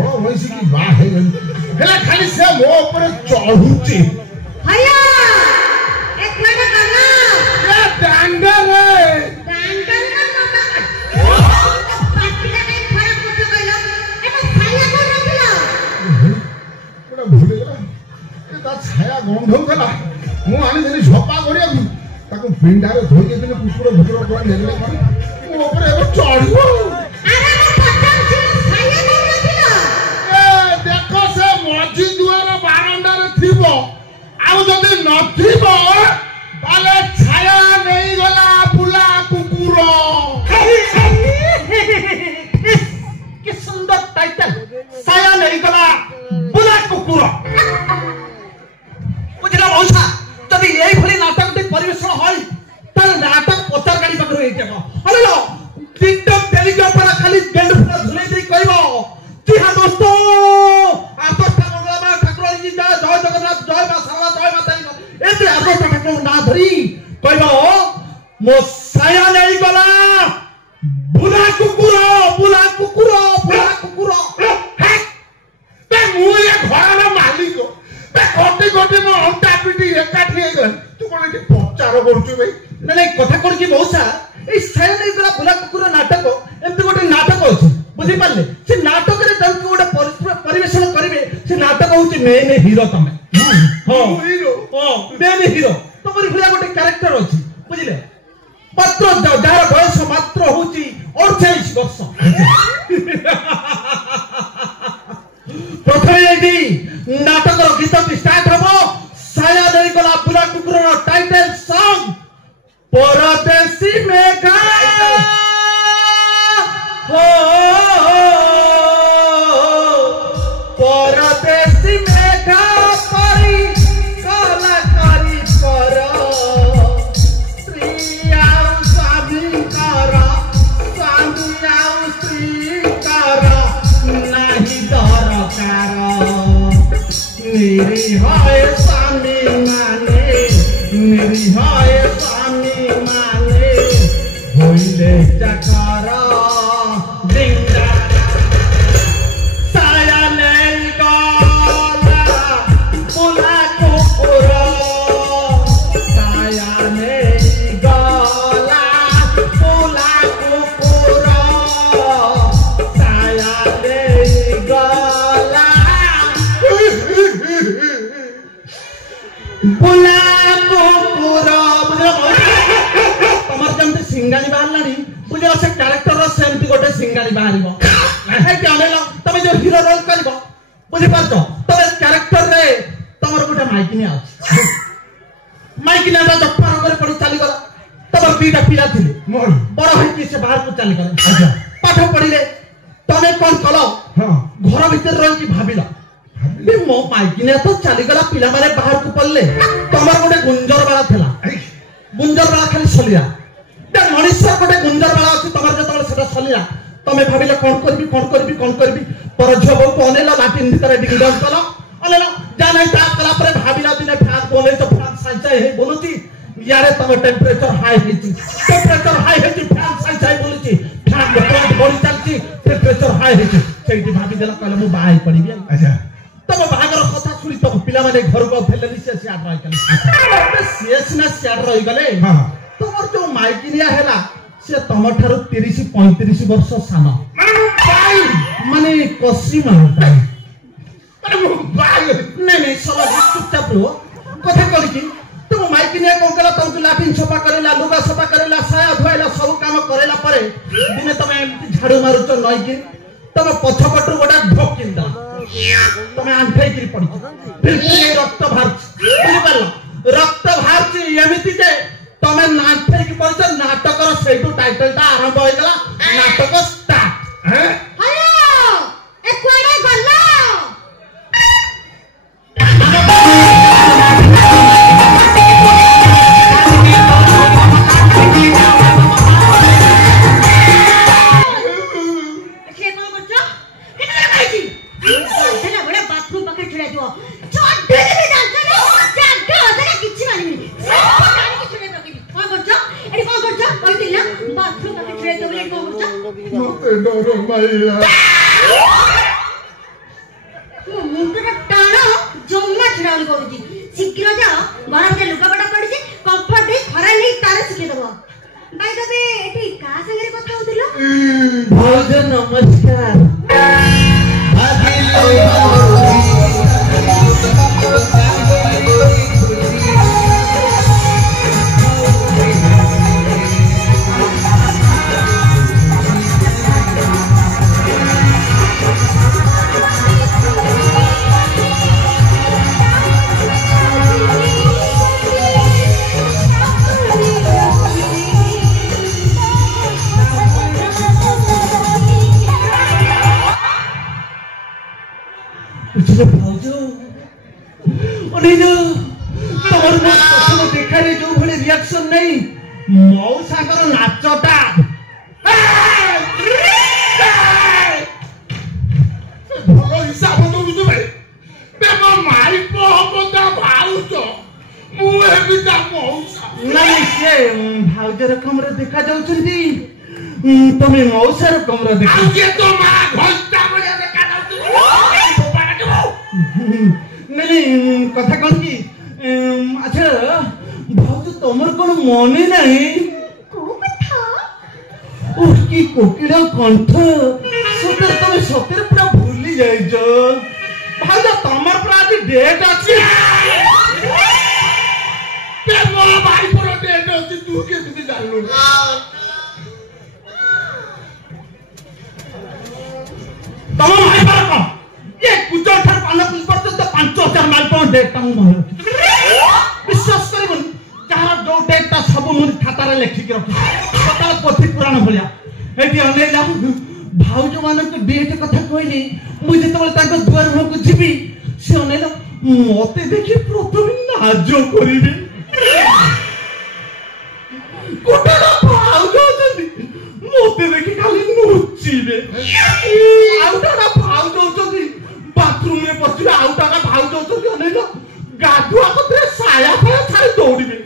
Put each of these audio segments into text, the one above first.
बड़ वयसी की बा है हेला खाली से मो ऊपर चढ़ुची हया एक मिनट करना ए डांडा रे डांडा ना पाटिला कहीं खराब कुछ कहलो एटा छाया कोन रखिलो बड़ा भूल गला ए ता छाया गंध होतला मु आनी देली झपा करिया ताको पिंडारे धोई के दिने कुकुर भुकुर कोन नेले कोन मो ऊपर एबो चढ़ियो अरे मैं पटन छी छाया कोन रखिलो ए देखो से मझी दुआर बारंडा रे थिबो आउ जदी नथिबो ताले छाया नहीं गला बुला कुकुर कि सुंदर टाइटल छाया नहीं गला बुला कुकुर बुझला मौसा तभी यही भली नाटक टी परिवेषण होई तार नाटक पचार गाड़ी पाखर होई जेबो अरे लो टिकटॉक टेलीग्राम पर खाली गेंड फुला झुलाई दे कहबो कि हां दोस्तों आदर्श मंगलमा ठाकुर जी जय जगन्नाथ जय मां सारला जय माता एते आदर्श ठाकुर ना धरी कहबो मो छाया नहीं गला बुला कुकुर बुला कुकुर बुला कुकुर हे ते मु ये घर मालिक ते कोटी कोटी मो अंटा पिटी एकाठी हे गन तू कोन एटी पचार करछु भाई नहीं कथा कर कि मौसा ए छाया नहीं गला बुला कुकुर नाटक एमती गोटे नाटक अछि बुझी पाले से नाटक रे जब गोटे परिवेषण करिवे से नाटक होछि मेन हीरो तमे हां हीरो हां मेन हीरो तमरी भलिया गोटे कैरेक्टर अछि बुझिले पत्र जार बयस मात्र होछि 48 वर्ष प्रथमे एडी नाटक रो गीत स्टार्ट हबो छाया नहीं गला बुला कुकुर रो टाइटल सॉन्ग परदेसी मेघा हो परदेसी मेघा परी कलाकारी पर स्त्री आउ स्वामी कर स्त्री कर नाही दरकार निरीह स्वामी माने होइले चकर डिंगा छाया नहीं गला बुला कुकुर छाया नहीं गला बुला कुकुर छाया नहीं गला बुला कुकुर तमर जमते सिंगाली बाहरलानी बुझे से कैरेक्टर रो सेमती गोटे सिंगाली बाहरिबो हे के अनेला तमे जो हीरो रोल करबो बुझि पाछो तमे कैरेक्टर रे तमर गोटे माइकिनी अछि माइकिना दा जप्पा करे पड़ी चली गला तमर बीटा पिला थिले मोर बड़ होई कि से बाहर को चली गला अच्छा पाठ पढ़िले तमे कोन कलो हां घर भीतर रही कि भाबिला बे मो माइकिने तो चली गला पिला माने बाहर को पल्ले तमर गोटे गुंजर बाला थला गुंजर बाला खाली सलिया बे मनुष्य गोटे गुंजर बाला अछि तमर जे तले सेटा सलिया तमे भाबिले कोन करबी पर झबो को अनेला लाटिन भीतर डिंगडंग कलो अनेला जानै ता कला पर भाबिला दिने फ्यान बोले तो फ्यान साइचाई हे बोलुची यारे तमे टेम्परेचर हाई हेची फ्यान साइचाई बोलुची फ्यान पॉइंट बढी चलची टेम्परेचर हाई हेची सेठी भाबी देला कहले मु बाहाई पड़िबी अच्छा तब बाहागर कथा सुनी तब पिला माने घर को फेलनी से सियाड रही गले सीएस ना सियाड रही गले हां तमर जो माइकिनिया हैला से तमठारु 30 35 वर्ष सानो माने कसी मानता अरे भाई नहीं सला चुपचाप रो कथा करी कि तुम माइकिनिया कोन कला तुमको लाटिन सफा करेला लुगा सफा करेला साया धोइला सब काम करेला परे दिने तमे झाड़ू मारुच नई कि तम पछपटु गोटा ढोक किंदा तमे आंठै कि पड़ी फिर रक्त बाहर बुझि पालो रक्त बाहर एमिति जे तमे नाठै कि पड़ी नाटक रो सेटू टाइटल ता आरंभ होई गला नाटक स्टार्ट हैं हेलो ए कोडे गल्ला मते डरो माइया ବୁଝିଲେ ଭାଉଜ ଅନେଇଲ ତମର ମୋ ପ୍ରଥମ ଦେଖାରେ ଯୋଉ ଭଳି ରିଆକ୍ସନ ନାହିଁ ମଉସାଙ୍କର ନାଚଟା ଭଲ ହିସାବ ଦଉଛୁ ଭାଇ ତେମ ମାଇପ ହବ ତା ଭାଉଜ ମୁଁ ହେବି ତା ମଉସା ନାଇଁ ସେ ଭାଉଜ ରକମର ଦେଖା ଯାଉଛନ୍ତି ତମେ ମଉସା ରକମର ଦେଖା ଆଉ କିଏ ତୋ ମା ଘଣ୍ଟା ଭଳିଆ ଦେଖା ଯାଉଛୁ ନାଇଁ କଥା କଣ କି ଆଚ୍ଛା ଭାଉଜ ତମର କଣ ମନେ ନାହିଁ କୋଉ କଥା କି କୋକିଳ କଣ୍ଠ ସତରେ ତମେ ସତରେ ପୁରା ଭୁଲି ଯାଇଛ ଭାଉଜ ତମର ପୁରା ଆଜି ଡେଟ୍ ଅଛି ମୋ ଭାଇଙ୍କର ଡେଟ୍ ଅଛି ତୁ କେମିତି ଜାଣିଲୁ ତମ ଭାଇଙ୍କର କଣ ଏ କୁଚଳ ଠାରୁ ପାନ ପୁଷ ପର୍ଯ୍ୟନ୍ତ 5000 ମାଇଲ କଣ ଡେଟ୍ ଟା ମୁଁ ମନେ ରଖିଛି ବିଶ୍ୱାସ କରିବୁନି ଯାହାର ଯୋଉ ଡେଟ୍ ଟା ସବୁ ମୁଁ ଖାତାରେ ଲେଖିକି ରଖିଛି ସକାଳ ପୋଥି ପୁରାଣ ଭଳିଆ ଏଠି ଅନେଇଲା ଭାଉଜ ମାନଙ୍କୁ ଡେଟ୍ କଥା କହିଲି ମୁଁ ଯେତେବେଳେ ତାଙ୍କ ଦୁଆର ମୁହଁକୁ ଯିବି ସେ ଅନେଇଲା ମତେ ଦେଖି ପ୍ରଥମେ ନାଜ କରିବେ ଗୋଟେ ଭାଉଜ ଅଛନ୍ତି ମତେ ଦେଖି ଖାଲି ନୁଚିବେ ଆଉ ଟା ଭାଉଜ ଅଛନ୍ତି ବାଥରୁମ ରେ ପଶିବେ ଆଉ ଟା ଭାଉଜ ଅଛନ୍ତି ଅନେଇଲ ଗାଧୁଆ କତିରେ ସାୟା ଫାୟା ଛାଡି ଦୌଡ଼ିବେ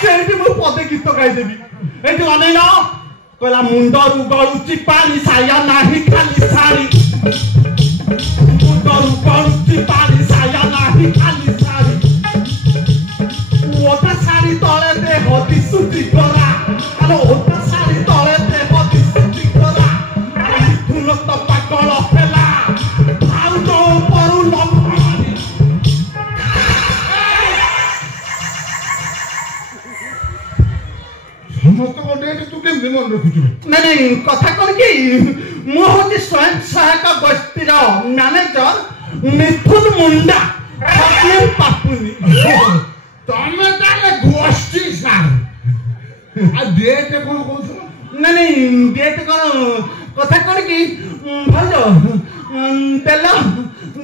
ସେଇଠି ମୁଁ ପଦେ ଗୀତ ଗାଇଦେବି ଏଠି ଅନେଇଲ କହିଲା ମୁଣ୍ଡରୁ ଗଳୁଛି ପାଣି ସାୟା ନାହିଁ ଖାଲି ଶାଢୀ ମୁଣ୍ଡରୁ ଗଳୁଛି ପାଣି ସାୟା ନାହିଁ ଖାଲି ଶାଢୀ ওটা শাড়ি তলে দেহ দিশুটি করা আর ওটা শাড়ি তলে দেহ দিশুটি করা মিথুন তো পাগল হেলা ভাউজ উপরু লম্বানি ସମସ୍ତଙ୍କ ଡେଟ୍ ତୁ କେମିତି ମନେ ରଖୁଛୁ ନାଇଁ କଥା କଣ କି ମୁଁ ହଉଛି ସ୍ୱୟଂ ସହାୟକ ଗୋଷ୍ଠୀର ମ୍ୟାନେଜର ମିଥୁନ ମୁଣ୍ଡା ପାପୁନି ତମେ ତାହେଲେ ଗୋଷ୍ଠୀ ସାର ଆଉ ଡେଟ୍ କଣ କହୁଥିଲ ନାଇଁ ଡେଟ୍ କଣ କଥା କଣ କି ଭାଉଜ ତେଲ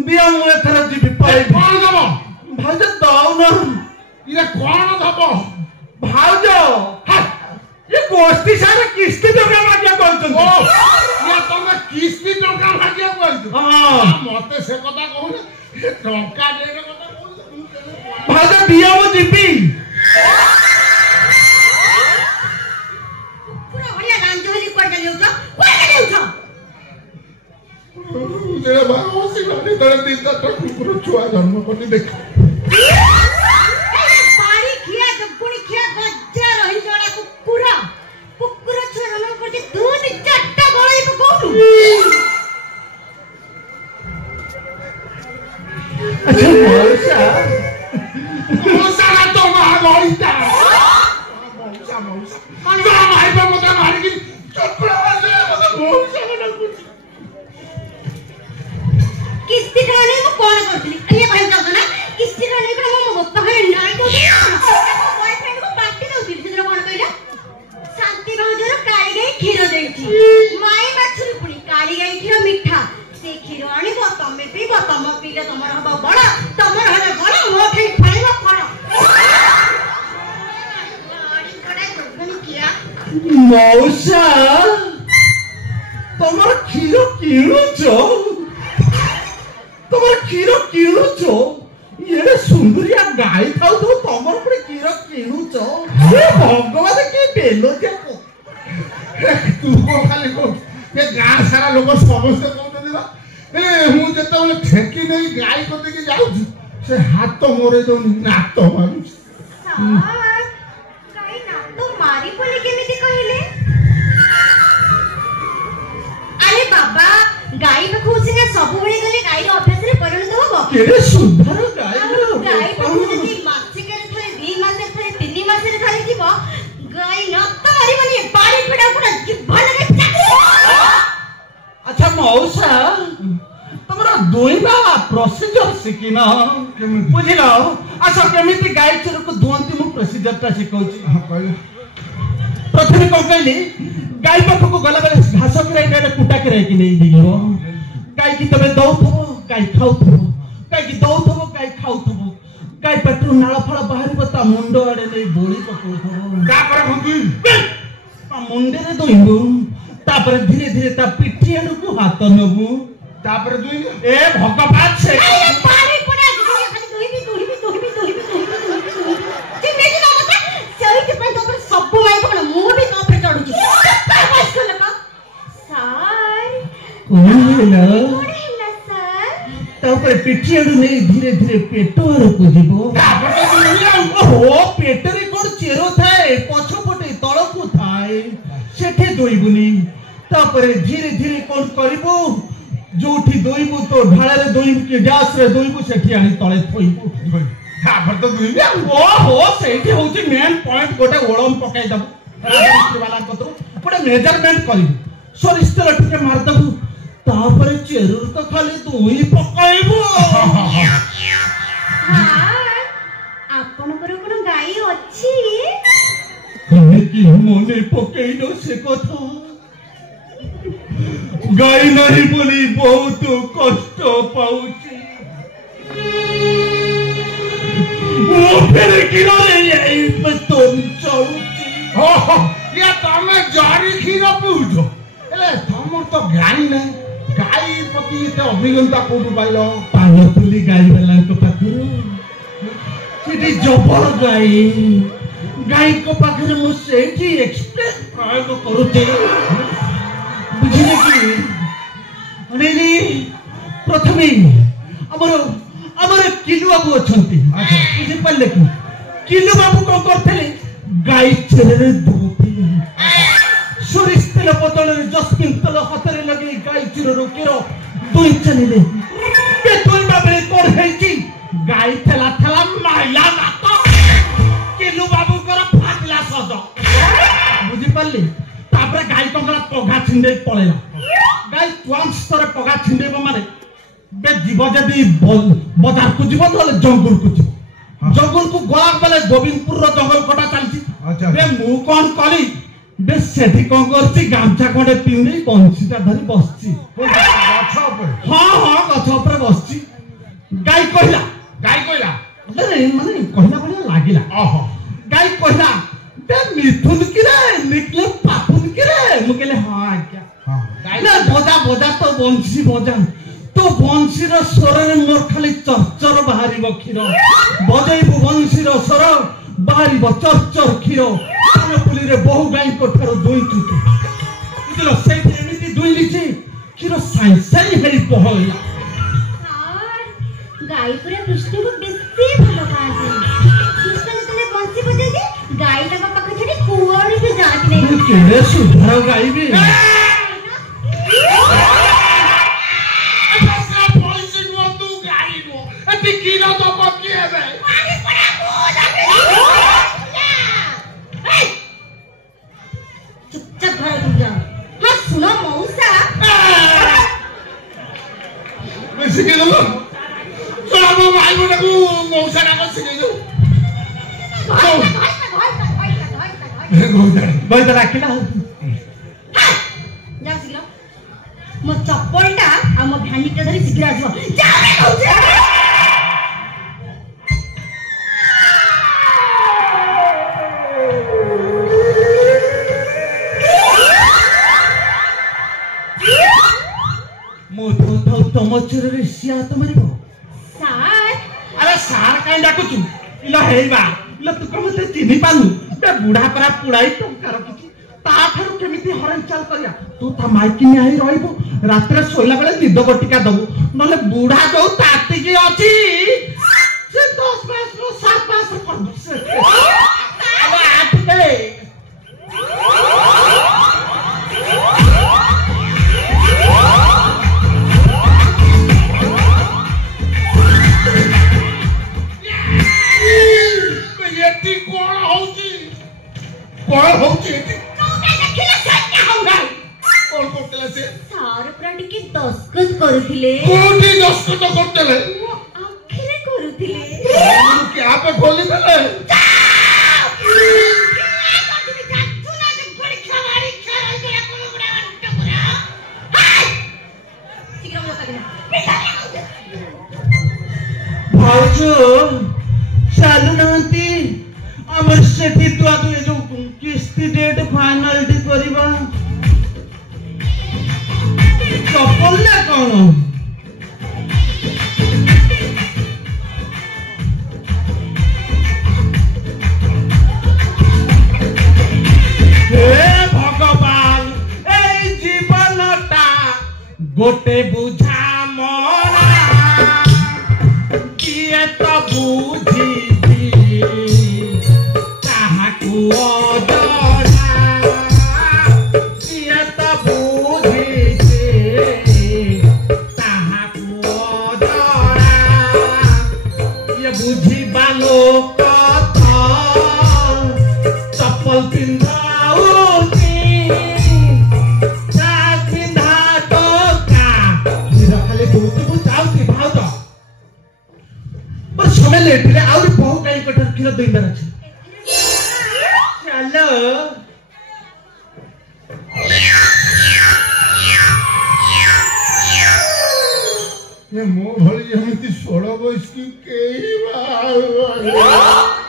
ଦିଅ ମୁଁ ଏଥର ଯିବି ପଳେଇବି କଣ ଦବ ଭାଉଜ ଦଉନ ଇଏ କଣ ଦବ ଭାଉଜ ଏ ଗୋଷ୍ଠୀ ସାରା କିସ୍ତି ଟଙ୍କା ମାଗିବା କରୁଛନ୍ତି ଇଏ ତମେ କିସ୍ତି ଟଙ୍କା ମାଗିବାକୁ ଆଇଛୁ ହଁ ମତେ ସେ କଥା କହୁନ ଏ ଟଙ୍କା ଡେଟ୍ କଥା କହୁଛ ଭାଉଜ ଦିଅ ମୁଁ ଯିବି ପୁରା ଭଳିଆ ଲାଞ୍ଜ ହେଲି କୁଆଡେ ଯାଉଛ କୁଆଡେ ଯାଉଛ ଯେବେ ବା ବସିଲାଣି ତଳେ 3-4ଟା କୁକୁର ଛୁଆ ଜନ୍ମ କରି ଦେଖ ପାଣି ଖିଆ ଜଗୁଣି ଖିଆ ଗଜା ରହି ଜଣା କୁକୁର କୁକୁର ଛୁଆ ଜନ୍ମ କରିଛି 2-4ଟା ଗଳେଇବ କୋଉଠୁ ଆଚ୍ଛା ମଉସା ମଉସା ନା ତ ମା ଗଳିତା ମଉସା ମଉସା କଣ ତୋ ଭାଇପା ମତେ ମାରିକି ଚକୁଳା ମାରିଦେଲା ମତେ ମଉସା ଡାକୁଛି କିସ୍ତି ଟଙ୍କା ନେଇ ମୁଁ କଣ କରୁଥିଲି ଇଏ କହିବାକୁ ଚାହୁଁଛ ନା କିସ୍ତି ଟଙ୍କା ନେଇ କଣ ମୋ ବାପା ଘରେ ନାଇଁ ଦଉଥିଲି ବୟଫ୍ରେଣ୍ଡକୁ ପାର୍ଟି ଦଉଥିଲି ସେଦିନ କଣ କହିଲ ଶାନ୍ତି ଭାଉଜର କାଳି ଗାଈ କ୍ଷୀର ଦେଇଛି ମାଇ ବାଛୁରୀ ପୁଣି କାଳି ଗାଈ କ୍ଷୀର ମିଠା ସେ କ୍ଷୀର ଆଣିବ ତମେ ପିଇବ ତମ ପିଇଲେ ତମର ହବ ବଳ ତମର ହେଲେ ବଳ ମୋ ଖାଇ ଫଳିବ ଫଳ ମଉସା ତମର କ୍ଷୀର କିଣୁଛ ଇଏ ସୁନ୍ଦରିଆ ଗାଈ ଖାଉଥିବ ତମର ପୁଣି କ୍ଷୀର କିଣୁଛ ଭଗବାନ କି ବେଲୋଜା ତୁ କଣ ଖାଲି କହୁଛୁ ଏ ଗାଁ ସାରା ଲୋକ ସମସ୍ତେ କହୁଛନ୍ତି ବା ମୁଁ ଯେତେବେଳେ ଠେକି ନେଇ ଗାଈ କତିକି ଯାଉଛି ସେ ହାତ ମୋରେଇ ଦଉନି ନାତ ମାରୁଛି କାଇଁ ନାତ ମାରି ବୋଲି କେମିତି କହିଲେ ଆରେ ବାବା ଗାଈ ପାଖକୁ ସିନା ସବୁବେଳେ ଗଲେ ଗାଈର ଅଭ୍ୟାସରେ ପରିଣତ ହବ କେଡ଼େ ସୁନ୍ଦର ଗାଈ ଗାଈ ପାଖକୁ ଯଦି ମାସିକରେ ଥରେ 2 ମାସରେ ଥରେ 3 ମାସରେ ଥରେ ଯିବ ଗାଈ ନାତ ମାରିବନି ବାଡ଼ି ଫେଡ଼ା ପୁରା ଜୀବନରେ ଆଚ୍ଛା ମଉସା ତମର ଦୁଇଟା ପ୍ରୋସିଜର ଶିଖିନ ବୁଝିଲ ଆଚ୍ଛା କେମିତି ଗାଈ ଚୋରକୁ ଧୁଅନ୍ତି ମୁଁ ପ୍ରୋସିଜରଟା ଶିଖଉଛି ପ୍ରଥମେ କଣ କହିଲି ଗାଈ ପାଖକୁ ଗଲାବେଳେ ଘାସ କିରାଇ କୁଟା କିରାଇକି ନେଇଯିବ ଗାଈକି ତମେ ଦଉଥିବ ଗାଈ ଖାଉଥିବ गाई दौथबो गाई खाउथबो गाई पेटरू नाଳ ଫଳ ବାହାରିବ ତା ମୁଣ୍ଡ ଆଡେ ନେଇ ବୋଳି ପକଉଥବ ତାପରେ ଘୁଞ୍ଚି ତା ମୁଣ୍ଡରେ ଦୋଇବୁ ତାପରେ ଧୀରେ ଧୀରେ ତା ପିଠି ଆଡକୁ ହାତ ନେବୁ ତାପରେ ଦୁଇ ଏ ଭଗବାନ ସେ ପାଣି ପଡା ଖାଲି ଦୋହିବି ଦୋହିବି ଦୋହିବି ଦୋହିବି ଦୋହିବି ଚିହ୍ନେଛି ନା ମତେ ସେଇଥିପାଇଁ ତୋ ଉପରେ ସବୁ ମାଇ କଣ ମୁଁ ବି ତୋ ଉପରେ ଚଢୁଛି ବୟସ୍କ ଲୋକ ସାର୍ କଣ ହେଲା କଣ ହେଲା ସାର୍ ତାପରେ ପିଠି ଆଡୁ ନେଇ ଧୀରେ ଧୀରେ ପେଟ ଆଡକୁ ଯିବ ଓହୋ ପେଟରେ କଣ ଚେର ଥାଏ ପଛପଟେ ତଳକୁ ଥାଏ ସେଠି ଦୋଇବୁନି ତାପରେ ଧୀରେ ଧୀରେ କଣ କରିବୁ ଯୋଉଠି ଦୋଇବୁ ତ ଢାଳରେ ଦୋଇବୁ କି ଗ୍ୟାସରେ ଦୋଇବୁ ସେଠି ଆଣି ତଳେ ଥୋଇବୁ ତାପରେ ତ ଦୁଇ ଓହୋ ସେଇଠି ହଉଛି ମେନ୍ ପଏଣ୍ଟ ଗୋଟେ ଓଳମ ପକାଇଦବୁ ରାଜମିସ୍ତ୍ରୀବାଲାଙ୍କ କତରୁ ଗୋଟେ ମେଜରମେଣ୍ଟ କରିବୁ ସୋରିଷ ତେଲ ଟିକେ ମାରିଦବୁ ତାପରେ ଚେରୁର ତ ଖାଲି ଦୁଇ ପକାଇବୁ ଆପଣଙ୍କର କଣ ଗାଈ ଅଛି କାହିଁକି ମନେ ପକେଇଲ ସେ କଥା ଗାଈ ନାହିଁ ବୋଲି ବହୁତ କଷ୍ଟ ପାଉଛି ମୁଁ ଫେରେ କ୍ଷୀରରେ ଏଇ ବେତନ ଚଳୁଛି ଇଏ ତମେ ଜରି କ୍ଷୀର ପିଉଛ ହେଲେ ତମର ତ ଗାଈ ନାହିଁ ଗାଈ ପ୍ରତି ଏତେ ଅଭିଜ୍ଞତା କୋଉଠୁ ପାଇଲ ପାନପୁଲି ଗାଈବାଲାଙ୍କ ପାଖରୁ ସେଠି ଜବର ଗାଈ ଗାଈଙ୍କ ପାଖରେ ମୁଁ ସେଇଠି ଏକ୍ସପ୍ରେସ୍ ପ୍ରୟୋଗ କରୁଛି ବୁଝିଲେ କି ଅନେଇଲି ପ୍ରଥମେ ଆମର କିଲୁ ବାବୁ ଅଛନ୍ତି ବୁଝିପାରିଲେ କି କିଲୁ ବାବୁ କଣ କରିଥିଲେ ଗାଈ ଚେରରେ ଦଉଥିଲେ ସୋରିଷ ତେଲ ବଦଳରେ ଜସ୍ମିନ ତେଲ ହାତରେ ଲଗେଇ ଗାଈ ଚେରରୁ କ୍ଷୀର ଦୁଇ ଚାଲିଲେ ଦୋଇବା ବେଳେ କଣ ହେଇଛି ଗାଈ ଠେଲା ଠେଲା ମାଇଲା ନାତ କିଲୁ ବାବୁଙ୍କର ଫାଟିଲା ସଜ ବୁଝିପାରିଲେ ତାପରେ ଗାଈ କଙ୍କଡ଼ା ପଘା ଛିଣ୍ଡେଇ ପଳେଇଲା ଗାଈ ୱାନ୍ସ ଥରେ ପଘା ଛିଣ୍ଡେଇବ ମାନେ ବେ ଯିବ ଯଦି ବଜାରକୁ ଯିବ ନହେଲେ ଜଙ୍ଗଲକୁ ଯିବ ଜଙ୍ଗଲକୁ ଗଲା ବେଲେ ଗୋବିନ୍ଦପୁରର ଜଙ୍ଗଲ କଟା ଚାଲିଛି ବେ ମୁଁ କଣ କଲି ବେ ସେଠି କଣ କରୁଛି ଗାମଛା ଖଣ୍ଡେ ପିନ୍ଧି ବଂଶୀଟା ଧରି ବସିଛି ଗଛ ଉପରେ ହଁ ଗଛ ଉପରେ ବସିଛି ଗାଈ କହିଲା ମାନେ କହିଲା ଭଳିଆ ଲାଗିଲା ଗାଈ କହିଲା ବେ ମିଥୁନ କିରେ ନିକଲେ ପାପୁନ କିରେ ମୁଁ କହିଲେ ହଁ ଆଜ୍ଞା ନା ବଜା ତ ବଂଶୀ ବଜା तो बंशीर स्वर मोर खाली चरचर बाहर क्षीर बजेबू बंशीर स्वर बाहर चरचर क्षीर कानपुली बहु गाई दुई चुटु बुझल से दुईली क्षीर साई साई हेई पहला गाई पूरा कृष्ण को बेसी भलो पाते कृष्ण जतले बंसी बजेजे गाई लगा पाख छडी कुआरी भी जात नहीं केड़े सुधार गाई भी चुपचाप घर तुम जाओ हाँ सुनो मौसा मैं सिखे दो तो अब भाई बोला को मौसा ना को सिखे दो भाई तो राखी ना जा शीघ्र मो चप्पलटा आ मो भ्यानीटा धरि शीघ्र आजो जा रे मौसा तम चेरे सिया तो मारिबो सार अरे सार काई डाकुचु इला हेइबा इला तू कमते चिन्हि पानु बे बुढा परा पुडाई टंकार किछि ता थारु केमिति हरन चाल करिया तू ता माइकी नै आही रहइबो रात्रे सोइला बेले निद बटिका दबु नले बुढा जो ताती की अछि से 10 मास रो 7 मास कर से अरे आठ दे कौन होची नौका देखिले सत्य होगा कौन करतेला से सार प्राणी के दस्खत करूथिले कोठी दस्खत करतेले वो आखिरे करूथिले तू क्या पे खोली देले भाज चालू नहंती हमर सेठी तो आ जो किस्ती डेट फाइनल डी करबा चप्पल ना कौन भगवान ए जीवनटा गोटे बुझा मरा किए तो बुझी ताहाकू अजरा किए तो बुझी ताहाकू अजरा ये बुझी बालो कथा चप्पल पिंधा लेटिले आउरी बहु काई कठर खिर दुइबार अछि चलो ये मो भली एमती सोड़ बयस की केई बार